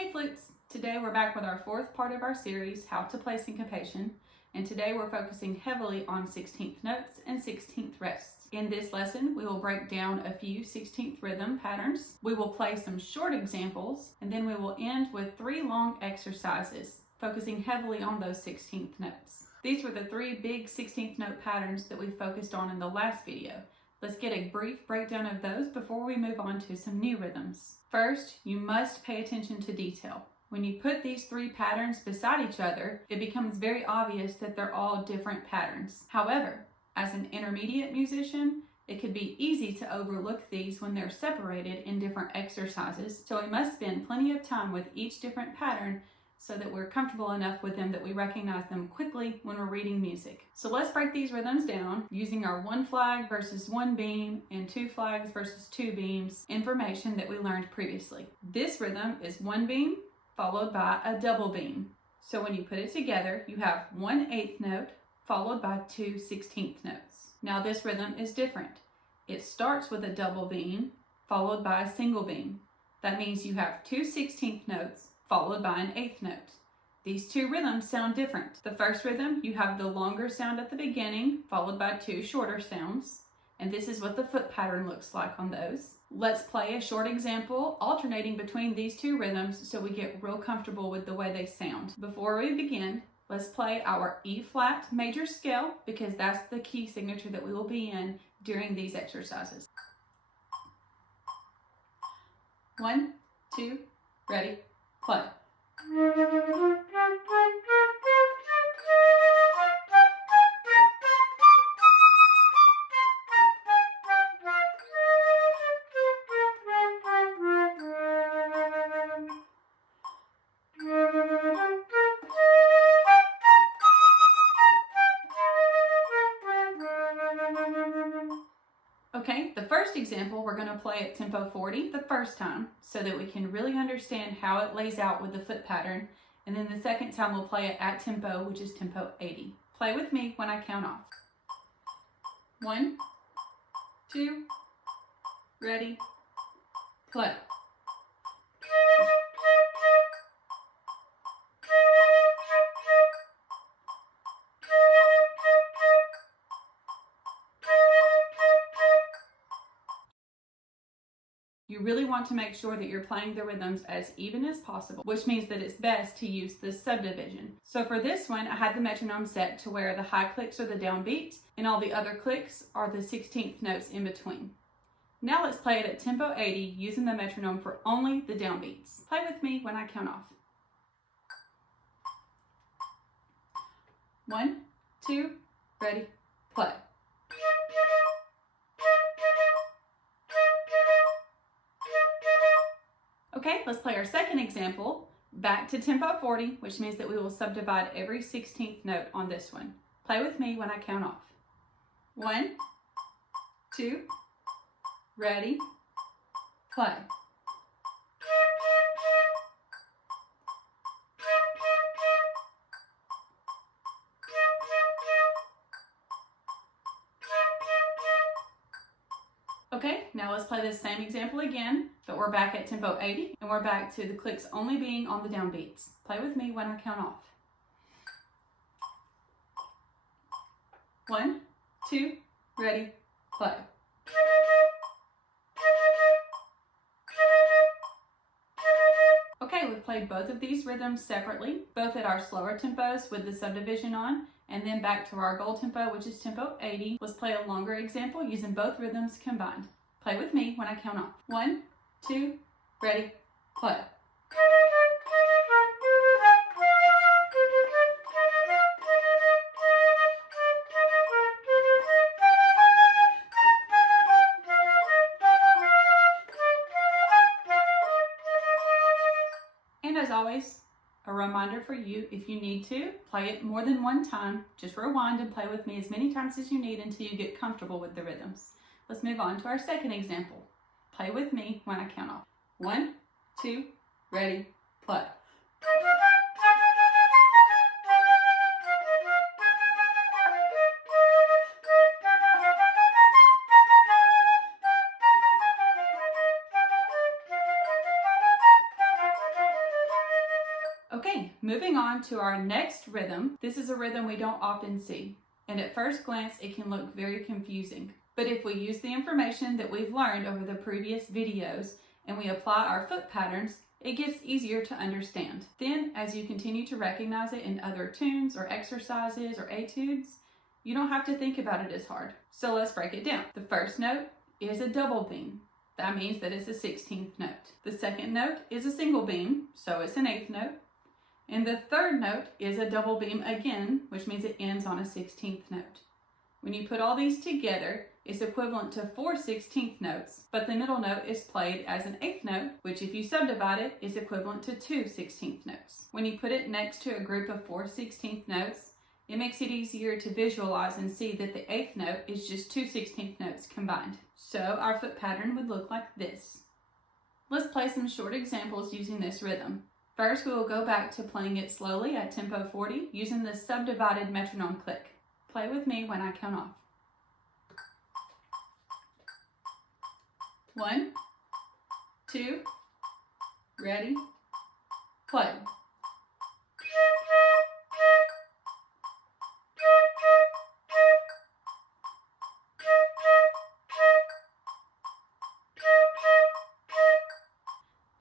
Hey Flutes! Today we're back with our fourth part of our series, How to Play Syncopation, and today we're focusing heavily on 16th notes and 16th rests. In this lesson, we will break down a few 16th rhythm patterns, we will play some short examples, and then we will end with 3 long exercises, focusing heavily on those 16th notes. These were the 3 big 16th note patterns that we focused on in the last video. Let's get a brief breakdown of those before we move on to some new rhythms. First, you must pay attention to detail. When you put these 3 patterns beside each other, it becomes very obvious that they're all different patterns. However, as an intermediate musician, it could be easy to overlook these when they're separated in different exercises, so we must spend plenty of time with each different pattern so that we're comfortable enough with them that we recognize them quickly when we're reading music. So let's break these rhythms down using our 1 flag versus 1 beam and 2 flags versus 2 beams information that we learned previously. This rhythm is 1 beam followed by a double beam. So when you put it together, you have 1/8 note followed by 2 16th notes. Now this rhythm is different. It starts with a double beam followed by a single beam. That means you have 2 16th notes followed by an 8th note. These 2 rhythms sound different. The first rhythm, you have the longer sound at the beginning, followed by 2 shorter sounds, and this is what the foot pattern looks like on those. Let's play a short example alternating between these 2 rhythms so we get real comfortable with the way they sound. Before we begin, let's play our E-flat major scale because that's the key signature that we will be in during these exercises. 1, 2, ready, play. Okay, the first example we're going to play at tempo 40 the first time so that we can really understand how it lays out with the foot pattern, and then the second time we'll play it at tempo, which is tempo 80. Play with me when I count off. 1, 2, ready, play. You really want to make sure that you're playing the rhythms as even as possible, which means that it's best to use the subdivision. So for this one, I had the metronome set to where the high clicks are the downbeat and all the other clicks are the 16th notes in between. Now let's play it at tempo 80 using the metronome for only the downbeats. Play with me when I count off. 1, 2, ready, play. Okay, let's play our second example, back to tempo 40, which means that we will subdivide every 16th note on this one. Play with me when I count off. 1, 2, ready, play. Okay, now let's play this same example again, but we're back at tempo 80 and we're back to the clicks only being on the downbeats. Play with me when I count off. 1, 2, ready, play. Okay, we've played both of these rhythms separately, both at our slower tempos with the subdivision on, and then back to our goal tempo, which is tempo 80. Let's play a longer example using both rhythms combined. Play with me when I count off. 1, 2, ready, play. And as always, a reminder for you, if you need to, play it more than 1 time. Just rewind and play with me as many times as you need until you get comfortable with the rhythms. Let's move on to our second example. Play with me when I count off. 1, 2, ready, play. Okay, moving on to our next rhythm. This is a rhythm we don't often see, and at first glance it can look very confusing. But if we use the information that we've learned over the previous videos and we apply our foot patterns, it gets easier to understand. Then, as you continue to recognize it in other tunes or exercises or etudes, you don't have to think about it as hard. So let's break it down. The first note is a double beam. That means that it's a 16th note. The second note is a single beam, so it's an 8th note. And the third note is a double beam again, which means it ends on a 16th note. When you put all these together, it's equivalent to 4 16th notes, but the middle note is played as an 8th note, which if you subdivide it, is equivalent to 2 16th notes. When you put it next to a group of 4 16th notes, it makes it easier to visualize and see that the 8th note is just 2 16th notes combined. So our foot pattern would look like this. Let's play some short examples using this rhythm. First, we will go back to playing it slowly at tempo 40 using the subdivided metronome click. Play with me when I count off. 1, 2, ready, play.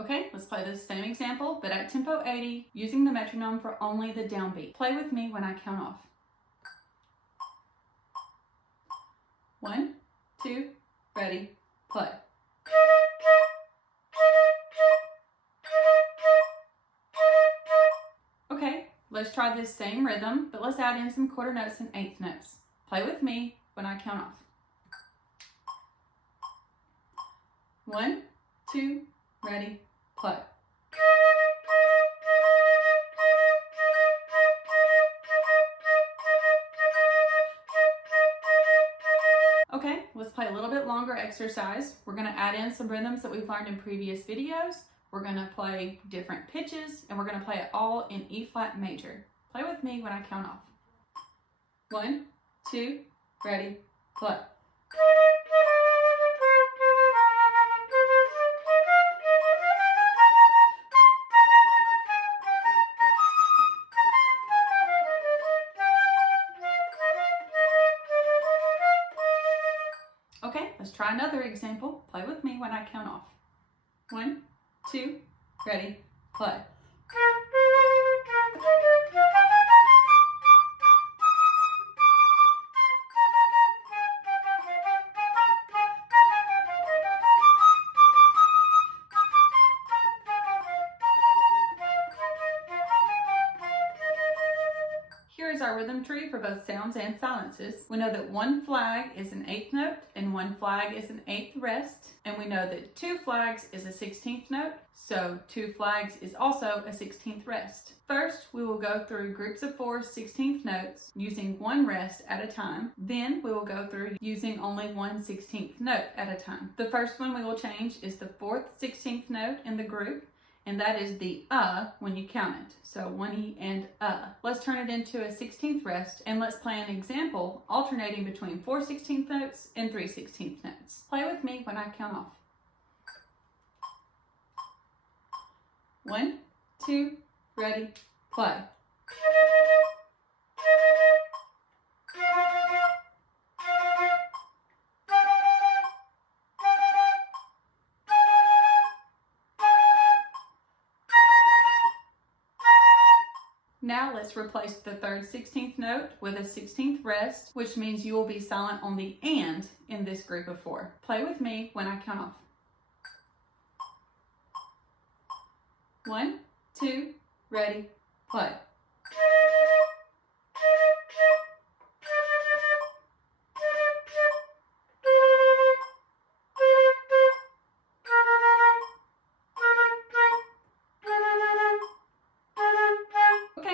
Okay, let's play this same example, but at tempo 80, using the metronome for only the downbeat. Play with me when I count off. 1, 2, ready, play. Okay, let's try this same rhythm, but let's add in some quarter notes and eighth notes. Play with me when I count off. 1, 2, ready, play. Okay, let's play a little bit longer exercise. We're going to add in some rhythms that we've learned in previous videos. We're going to play different pitches, and we're going to play it all in E flat major. Play with me when I count off. 1, 2, ready, play. Okay, let's try another example. Play with me when I count off. 1, 2, ready, play. Here is our rhythm tree for both sounds and silences. We know that one flag is an eighth note and one flag is an eighth rest. And we know that 2 flags is a 16th note, so 2 flags is also a 16th rest. First, we will go through groups of 4 16th notes using 1 rest at a time. Then we will go through using only 1 16th note at a time. The first one we will change is the 4th 16th note in the group, and that is the when you count it. So 1E and Let's turn it into a 16th rest, and let's play an example alternating between 4 16th notes and 3 16th notes. Play with me when I count off. 1, 2, ready, play. Now let's replace the 3rd 16th note with a 16th rest, which means you will be silent on the and in this group of 4. Play with me when I count off. 1, 2, ready, play.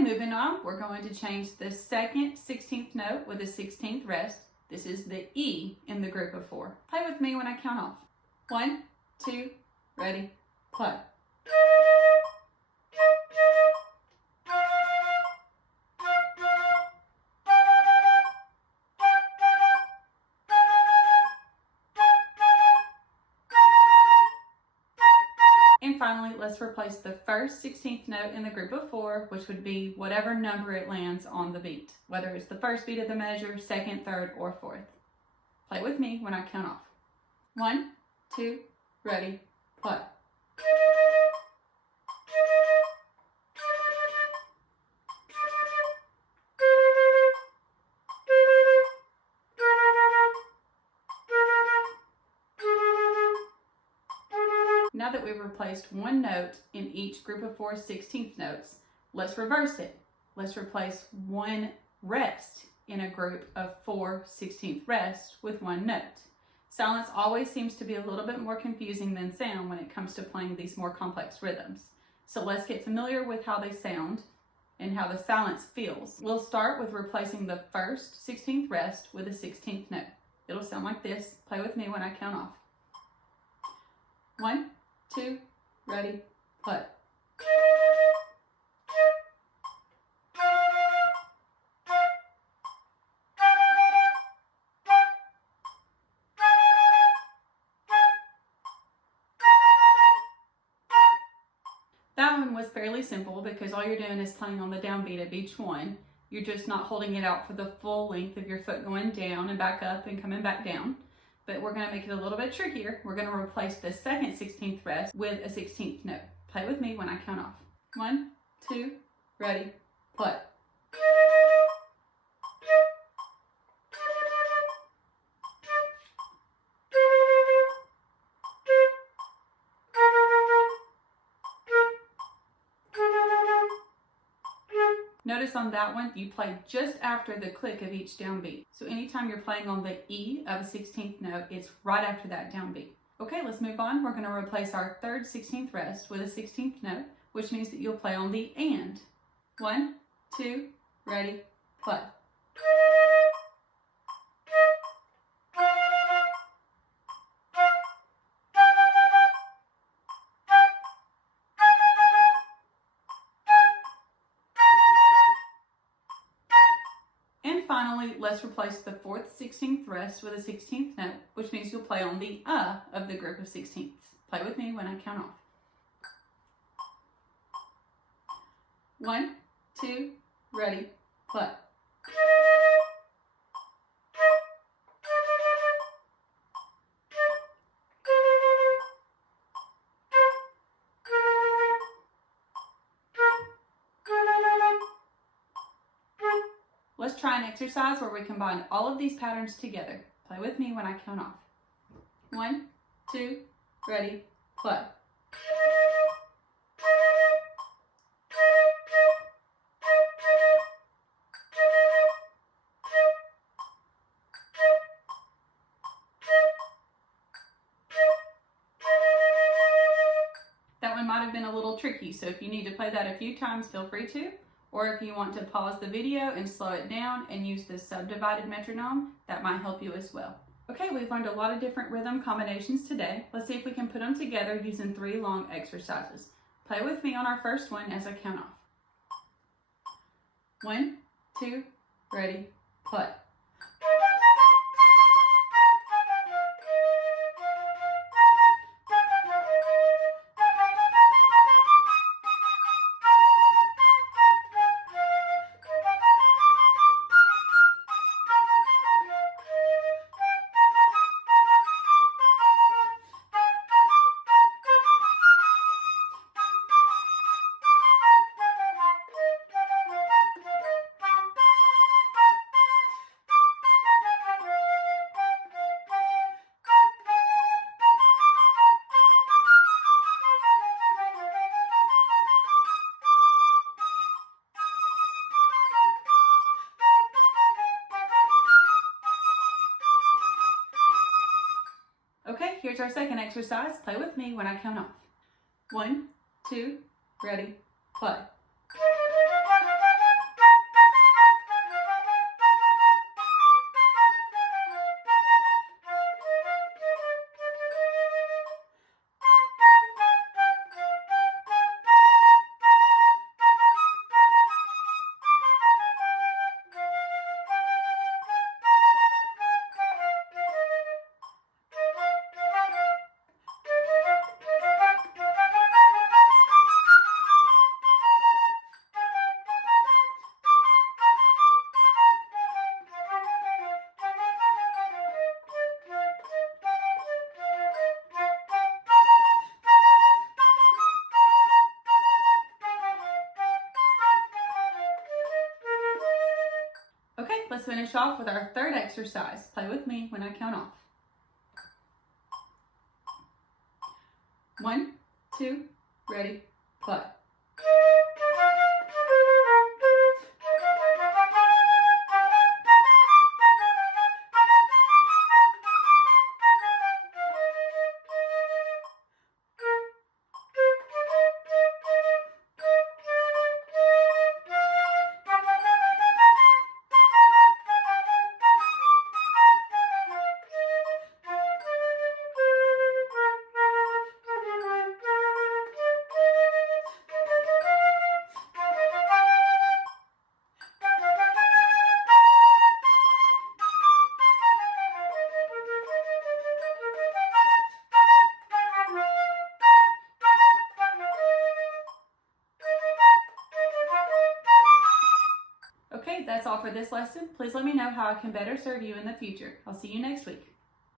Moving on, we're going to change the 2nd 16th note with a 16th rest. This is the E in the group of 4. Play with me when I count off. 1, 2, ready, play. And finally, let's let's replace the first 16th note in the group of 4, which would be whatever number it lands on the beat, whether it's the first beat of the measure, second, third, or fourth. Play with me when I count off. 1, 2, ready, play. Now that we've replaced one note in each group of 4 16th notes, let's reverse it. Let's replace one rest in a group of 4 16th rests with one note. Silence always seems to be a little bit more confusing than sound when it comes to playing these more complex rhythms. So let's get familiar with how they sound and how the silence feels. We'll start with replacing the first 16th rest with a 16th note. It'll sound like this. Play with me when I count off. 1, 2, ready, play. That one was fairly simple because all you're doing is playing on the downbeat of each one. You're just not holding it out for the full length of your foot going down and back up and coming back down. But we're going to make it a little bit trickier. We're going to replace the second 16th rest with a 16th note. Play with me when I count off. 1, 2, ready, play. Notice on that one, you play just after the click of each downbeat. So anytime you're playing on the E of a 16th note, it's right after that downbeat. Okay, let's move on. We're going to replace our third 16th rest with a 16th note, which means that you'll play on the and. 1, 2, ready, play. Finally, let's replace the fourth 16th rest with a 16th note, which means you'll play on the of the group of 16ths. Play with me when I count off. 1, 2, ready, play. Let's try an exercise where we combine all of these patterns together. Play with me when I count off. 1, 2, ready, play. That one might have been a little tricky, so if you need to play that a few times, feel free to. Or if you want to pause the video and slow it down and use the subdivided metronome, that might help you as well. Okay, we've learned a lot of different rhythm combinations today. Let's see if we can put them together using 3 long exercises. Play with me on our first one as I count off. 1, 2, ready, play. Okay, here's our second exercise. Play with me when I count off. 1, 2, ready, play. Okay, let's finish off with our third exercise. Play with me when I count off. 1, 2, ready, play. Okay, that's all for this lesson. Please let me know how I can better serve you in the future. I'll see you next week.